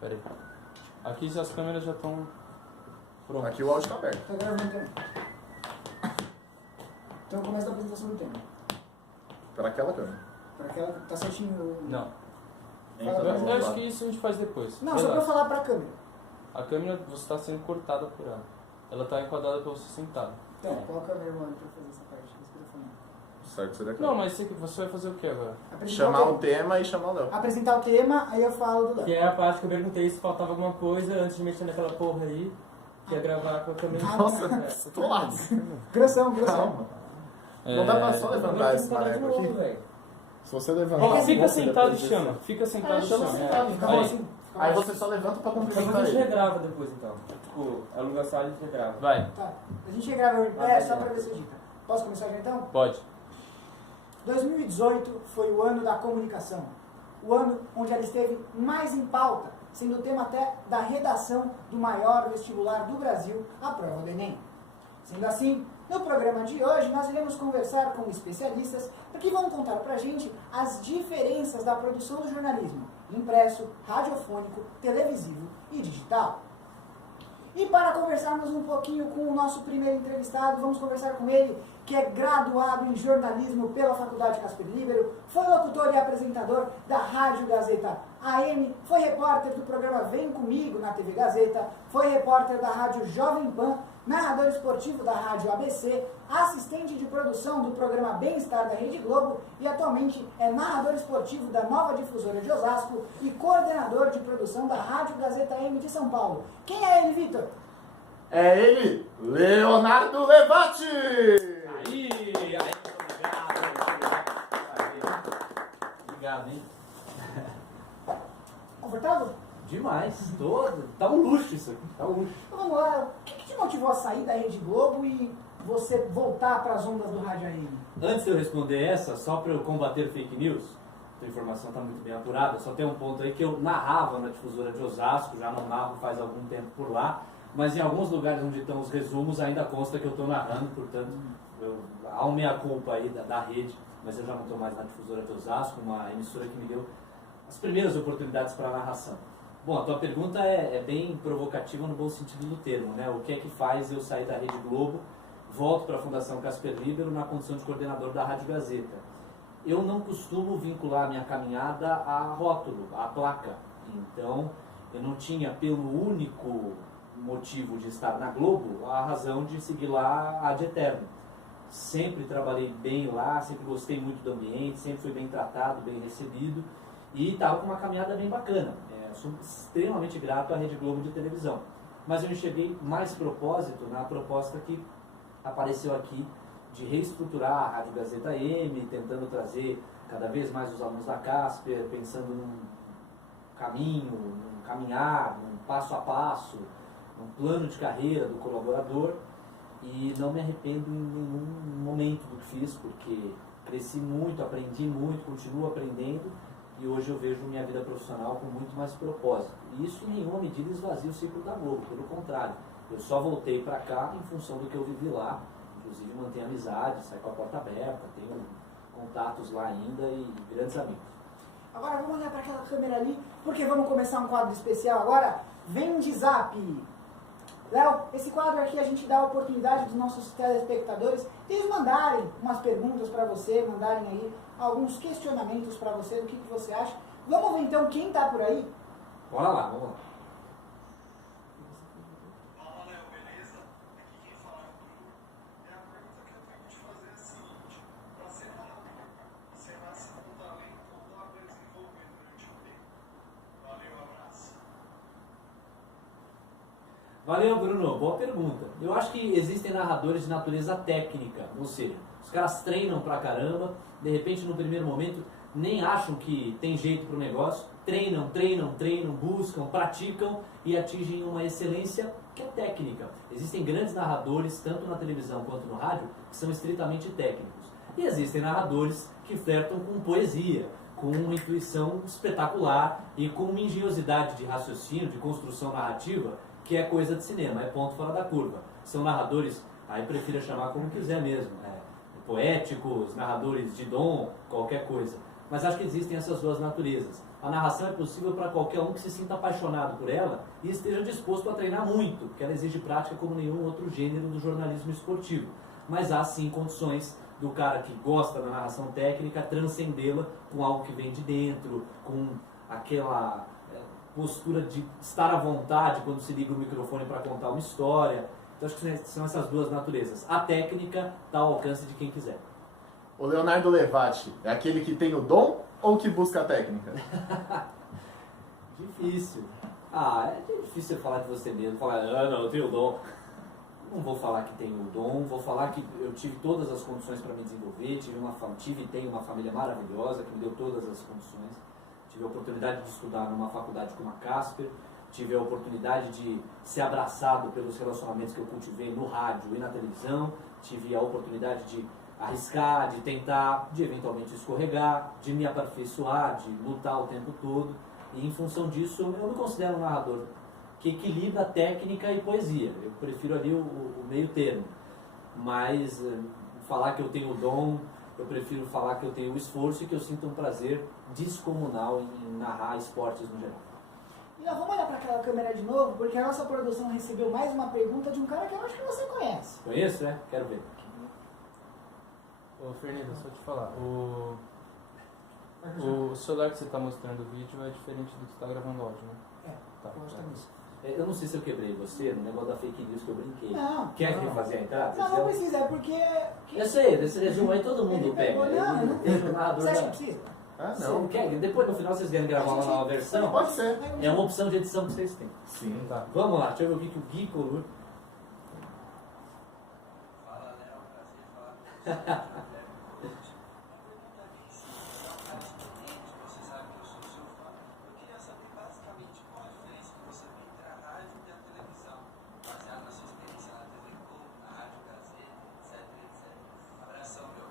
Pera aí. Aqui as câmeras já estão prontas. Aqui o áudio está aberto. Tá gravando também. Então começa a apresentação do tema. Para aquela câmera. Pra aquela que tá certinho. Não. Fala pra Eu gente. acho que isso a gente faz depois. Não, só pra eu Relaxa. falar pra câmera. A câmera, você está sendo cortada por ela. Ela está enquadrada para você sentado. Então, qual câmera, mano, pra fazer essa parte? Isso que eu tô falando. Certo, seria Não, mas você vai fazer o que agora? Apresentar chamar o o tema e chamar o Léo. Apresentar o tema, aí eu falo do Léo. Que é a parte que eu perguntei se faltava alguma coisa antes de mexer naquela porra aí, que ia gravar com a câmera. Nossa, tô lá. Grossão. Calma. Não dá pra só levantar esse Agora maneco de novo, aqui? velho. Se você levantar... Ó, que fica você sentado e depois chama. Fica sentado e chama chama. sentado, fica bom Aí. assim. Aí você só levanta pra Então cumprimentar a gente ele. regrava depois então. Tipo, aluga a sala e a gente regrava. Vai, Tá. A gente grava. Só pra ver se edita. Posso começar já então? pode. 2018 foi o ano da comunicação. O ano onde ela esteve mais em pauta, sendo o tema até da redação do maior vestibular do Brasil, a prova do Enem. Sendo assim, no programa de hoje nós iremos conversar com especialistas que vão contar pra gente as diferenças da produção do jornalismo impresso, radiofônico, televisivo e digital. E para conversarmos um pouquinho com o nosso primeiro entrevistado, vamos conversar com ele, que é graduado em jornalismo pela Faculdade Casper Libero, foi locutor e apresentador da Rádio Gazeta AM, foi repórter do programa Vem Comigo na TV Gazeta, foi repórter da Rádio Jovem Pan, narrador esportivo da Rádio ABC, assistente de produção do programa Bem-Estar da Rede Globo e atualmente é narrador esportivo da Nova Difusora de Osasco e coordenador de produção da Rádio Gazeta AM de São Paulo. Quem é ele, Vitor? É ele, Leonardo Levati! Aí, obrigado, hein? Confortável? Demais, todo. Tá um luxo isso aqui, tá um luxo. Então vamos lá, o que te motivou a sair da Rede Globo e você voltar para as ondas do Rádio AM? Antes de eu responder essa, só para eu combater fake news, a informação está muito bem apurada, só tem um ponto aí que eu narrava na difusora de Osasco, já não narro faz algum tempo por lá, mas em alguns lugares onde estão os resumos ainda consta que eu estou narrando, portanto, há uma meia-culpa aí da rede, mas eu já não estou mais na difusora de Osasco, uma emissora que me deu as primeiras oportunidades para narração. Bom, a tua pergunta é bem provocativa no bom sentido do termo, né? O que é que faz eu sair da Rede Globo, volto para a Fundação Casper Libero na condição de coordenador da Rádio Gazeta? Eu não costumo vincular a minha caminhada a rótulo, a placa. Então, eu não tinha, pelo único motivo de estar na Globo, a razão de seguir lá ad eterno. Sempre trabalhei bem lá, sempre gostei muito do ambiente, sempre fui bem tratado, bem recebido e estava com uma caminhada bem bacana. Sou extremamente grato à Rede Globo de televisão. Mas eu enxerguei mais propósito na proposta que apareceu aqui de reestruturar a Rádio Gazeta AM, tentando trazer cada vez mais os alunos da Casper, pensando num caminho, num caminhar, num passo a passo, num plano de carreira do colaborador. E não me arrependo em nenhum momento do que fiz, porque cresci muito, aprendi muito, continuo aprendendo. E hoje eu vejo minha vida profissional com muito mais propósito. E isso em nenhuma medida esvazia o ciclo da Globo, pelo contrário. Eu só voltei para cá em função do que eu vivi lá. Inclusive mantenho amizade, saio com a porta aberta, tenho contatos lá ainda e grandes amigos. Agora vamos olhar para aquela câmera ali, porque vamos começar um quadro especial agora. Vem de Zap! Léo, esse quadro aqui a gente dá a oportunidade dos nossos telespectadores de eles mandarem umas perguntas para você, mandarem aí alguns questionamentos para você, do que você acha. Vamos ver então quem está por aí? Bora lá, vamos lá. Fala, Léo, beleza? Aqui quem fala é o Bruno. E a pergunta que eu tenho que te fazer é a seguinte: para ser narrador, você nasce com talento ou dá para desenvolver durante o tempo? Valeu, abraço. Valeu, Bruno. Boa pergunta. Eu acho que existem narradores de natureza técnica, ou seja, os caras treinam pra caramba, de repente no primeiro momento nem acham que tem jeito pro negócio, treinam, buscam, praticam e atingem uma excelência que é técnica. Existem grandes narradores, tanto na televisão quanto no rádio, que são estritamente técnicos. E existem narradores que flertam com poesia, com uma intuição espetacular e com uma engenhosidade de raciocínio, de construção narrativa, que é coisa de cinema, é ponto fora da curva. São narradores, aí prefiro chamar como quiser mesmo, poéticos, narradores de dom, qualquer coisa. Mas acho que existem essas duas naturezas. A narração é possível para qualquer um que se sinta apaixonado por ela e esteja disposto a treinar muito, porque ela exige prática como nenhum outro gênero do jornalismo esportivo. Mas há sim condições do cara que gosta da narração técnica transcendê-la com algo que vem de dentro, com aquela postura de estar à vontade quando se liga o microfone para contar uma história. Então acho que são essas duas naturezas. A técnica está ao alcance de quem quiser. O Leonardo Levati é aquele que tem o dom ou que busca a técnica? Difícil. É difícil você falar de você mesmo. Falar, não, eu tenho o dom. Não vou falar que tenho o dom, vou falar que eu tive todas as condições para me desenvolver, tive e tenho uma família maravilhosa que me deu todas as condições. Tive a oportunidade de estudar numa faculdade como a Casper, tive a oportunidade de ser abraçado pelos relacionamentos que eu cultivei no rádio e na televisão, tive a oportunidade de arriscar, de tentar, de eventualmente escorregar, de me aperfeiçoar, de lutar o tempo todo. E em função disso, eu me considero um narrador que equilibra técnica e poesia. Eu prefiro ali o meio termo. Mas falar que eu tenho o dom, eu prefiro falar que eu tenho o esforço e que eu sinto um prazer descomunal em narrar esportes no geral. E ó, vamos olhar para aquela câmera de novo, porque a nossa produção recebeu mais uma pergunta de um cara que eu acho que você conhece. Conheço, né? Quero ver. Ô Fernando, só te falar, o celular que você está mostrando o vídeo é diferente do que você está gravando áudio, né? É, Tá, gosto tá. disso. Eu não sei se eu quebrei você no negócio da fake news que eu brinquei. Não, Quer não. que eu fazer a entrada? Não precisa, é porque... Eu sei, desse resumo aí todo mundo Ele pega. pegou, não, não tem. o narrador Você acha da- que precisa? Ah, Você não. quer? Depois no final vocês querem gravar uma nova versão? Pode ser. É uma opção de edição que vocês têm. Sim. Tá. Vamos lá, deixa eu ver o que o Gui Colur. Fala, Léo, prazer falar com você. Uma pergunta aqui, sim, é um cara experiente, você sabe que eu sou seu fã. Eu queria saber basicamente qual a diferença que você vê entre a rádio e a televisão, baseado na sua experiência na TV Globo, na Rádio Gazeta, etc, etc. Abração, meu.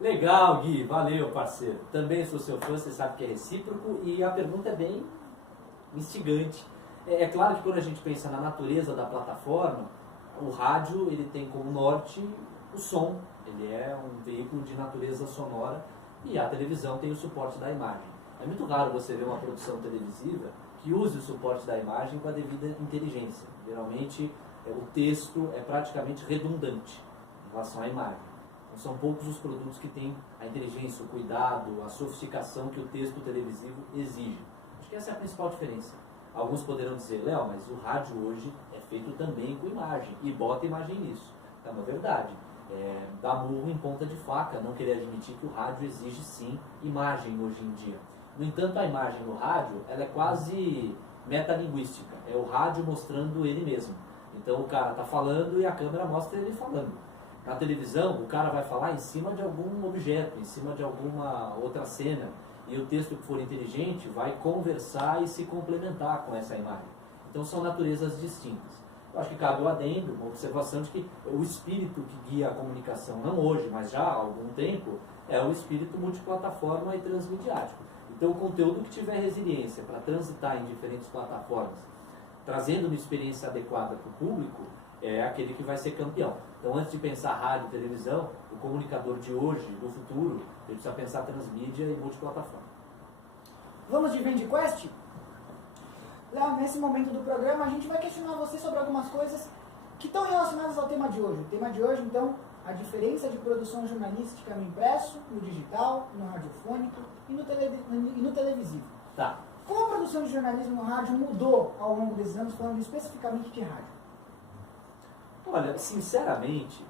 Legal, Gui, valeu, parceiro. Também sou seu fã, você sabe que é recíproco e a pergunta é bem instigante. É claro que quando a gente pensa na natureza da plataforma, o rádio ele tem como norte o som, ele é um veículo de natureza sonora e a televisão tem o suporte da imagem. É muito raro você ver uma produção televisiva que use o suporte da imagem com a devida inteligência. Geralmente o texto é praticamente redundante em relação à imagem. Então, são poucos os produtos que têm a inteligência, o cuidado, a sofisticação que o texto televisivo exige. Acho que essa é a principal diferença. Alguns poderão dizer, Léo, mas o rádio hoje é feito também com imagem, e bota imagem nisso. É uma verdade. Dá murro em ponta de faca, não querer admitir que o rádio exige sim imagem hoje em dia. No entanto, a imagem no rádio ela é quase metalinguística. É o rádio mostrando ele mesmo. Então o cara está falando e a câmera mostra ele falando. Na televisão, o cara vai falar em cima de algum objeto, em cima de alguma outra cena. E o texto que for inteligente vai conversar e se complementar com essa imagem. Então são naturezas distintas. Eu acho que cabe o adendo, uma observação de que o espírito que guia a comunicação, não hoje, mas já há algum tempo, é o espírito multiplataforma e transmediático. Então o conteúdo que tiver resiliência para transitar em diferentes plataformas, trazendo uma experiência adequada para o público, é aquele que vai ser campeão. Então, antes de pensar rádio e televisão, o comunicador de hoje, do futuro, ele precisa pensar transmídia e multiplataforma. Vamos de VendeQuest? Léo, nesse momento do programa, a gente vai questionar você sobre algumas coisas que estão relacionadas ao tema de hoje. O tema de hoje, então, a diferença de produção jornalística no impresso, no digital, no radiofônico e no televisivo. Tá. Como a produção de jornalismo no rádio mudou ao longo desses anos, falando especificamente de rádio? Olha, sinceramente,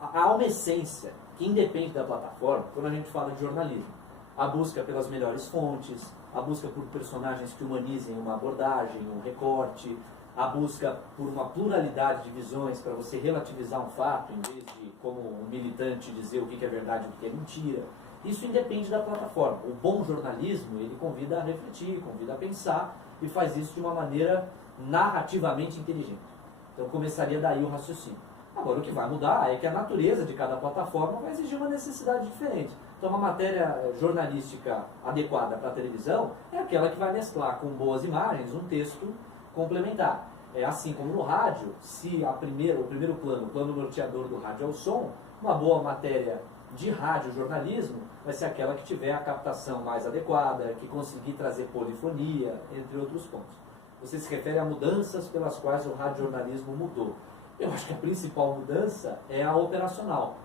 há uma essência que independe da plataforma quando a gente fala de jornalismo. A busca pelas melhores fontes, a busca por personagens que humanizem uma abordagem, um recorte, a busca por uma pluralidade de visões para você relativizar um fato, em vez de, como um militante, dizer o que é verdade e o que é mentira. Isso independe da plataforma. O bom jornalismo, ele convida a refletir, convida a pensar e faz isso de uma maneira narrativamente inteligente. Então começaria daí o raciocínio. Agora o que vai mudar é que a natureza de cada plataforma vai exigir uma necessidade diferente. Então uma matéria jornalística adequada para a televisão é aquela que vai mesclar com boas imagens um texto complementar. É assim como no rádio, se o primeiro plano, o plano norteador do rádio é o som, uma boa matéria de radiojornalismo vai ser aquela que tiver a captação mais adequada, que conseguir trazer polifonia, entre outros pontos. Você se refere a mudanças pelas quais o radiojornalismo mudou. Eu acho que a principal mudança é a operacional.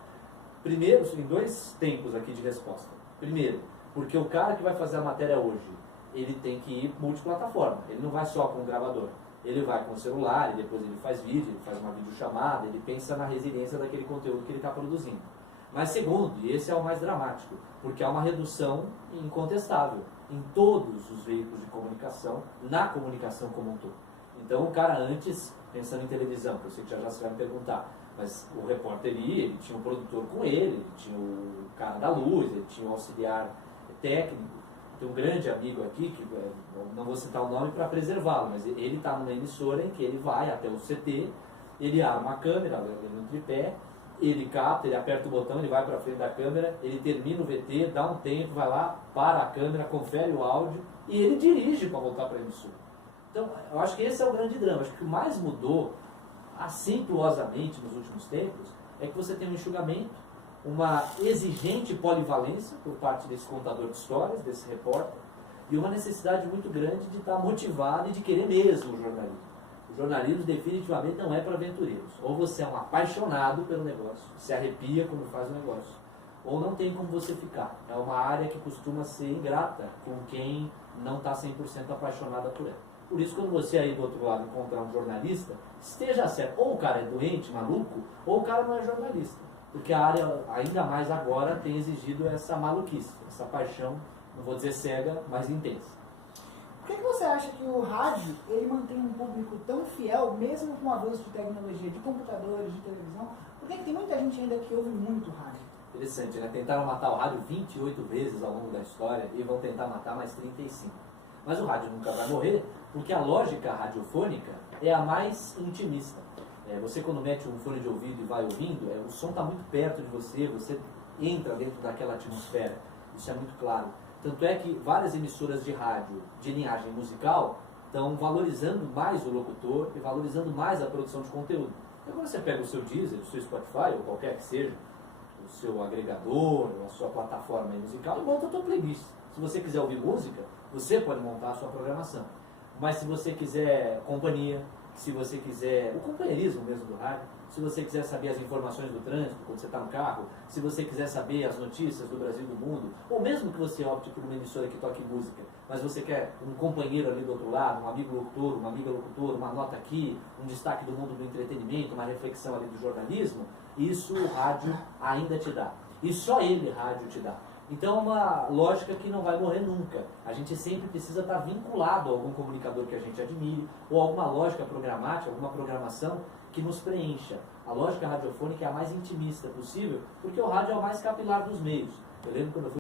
Primeiro, em dois tempos aqui de resposta. Primeiro, porque o cara que vai fazer a matéria hoje, ele tem que ir multiplataforma. Ele não vai só com o gravador. Ele vai com o celular, e depois ele faz vídeo, ele faz uma videochamada, ele pensa na resiliência daquele conteúdo que ele está produzindo. Mas segundo, e esse é o mais dramático, porque há uma redução incontestável em todos os veículos de comunicação, na comunicação como um todo. Então o cara antes, pensando em televisão, que eu sei que já você vai me perguntar, mas o repórter ele tinha um produtor com ele tinha o cara da luz, ele tinha um auxiliar técnico. Tem um grande amigo aqui, que não vou citar o nome para preservá-lo, mas ele está numa emissora em que ele vai até o CT, ele arma a câmera, ele no tripé, ele capta, ele aperta o botão, ele vai para frente da câmera, ele termina o VT, dá um tempo, vai lá, para a câmera, confere o áudio e ele dirige para voltar para a emissora. Então, eu acho que esse é o grande drama. Acho que o que mais mudou, acentuosamente nos últimos tempos, é que você tem um enxugamento, uma exigente polivalência por parte desse contador de histórias, desse repórter, e uma necessidade muito grande de estar motivado e de querer mesmo o jornalismo. O jornalismo definitivamente não é para aventureiros. Ou você é um apaixonado pelo negócio, se arrepia quando faz o negócio, ou não tem como você ficar. É uma área que costuma ser ingrata com quem não está 100% apaixonada por ela. Por isso, quando você aí do outro lado encontrar um jornalista, esteja certo, ou o cara é doente, maluco, ou o cara não é jornalista. Porque a área, ainda mais agora, tem exigido essa maluquice, essa paixão, não vou dizer cega, mas intensa. Por que você acha que o rádio ele mantém um público tão fiel, mesmo com o avanço de tecnologia, de computadores, de televisão? Por que tem muita gente ainda que ouve muito rádio? Interessante, né? Tentaram matar o rádio 28 vezes ao longo da história e vão tentar matar mais 35. Mas o rádio nunca vai morrer, porque a lógica radiofônica é a mais intimista. Você quando mete um fone de ouvido e vai ouvindo, o som está muito perto de você, você entra dentro daquela atmosfera, isso é muito claro. Tanto é que várias emissoras de rádio de linhagem musical estão valorizando mais o locutor e valorizando mais a produção de conteúdo. Então quando você pega o seu Deezer, o seu Spotify, ou qualquer que seja, o seu agregador, a sua plataforma musical, e monta a sua playlist. Se você quiser ouvir música, você pode montar a sua programação. Mas se você quiser companhia, se você quiser o companheirismo mesmo do rádio, se você quiser saber as informações do trânsito quando você está no carro, se você quiser saber as notícias do Brasil e do mundo, ou mesmo que você opte por uma emissora que toque música, mas você quer um companheiro ali do outro lado, um amigo locutor, uma amiga locutora, uma nota aqui, um destaque do mundo do entretenimento, uma reflexão ali do jornalismo, isso o rádio ainda te dá. E só ele, rádio, te dá. Então é uma lógica que não vai morrer nunca. A gente sempre precisa estar vinculado a algum comunicador que a gente admire, ou alguma lógica programática, alguma programação que nos preencha. A lógica radiofônica é a mais intimista possível, porque o rádio é o mais capilar dos meios. Eu lembro quando eu fui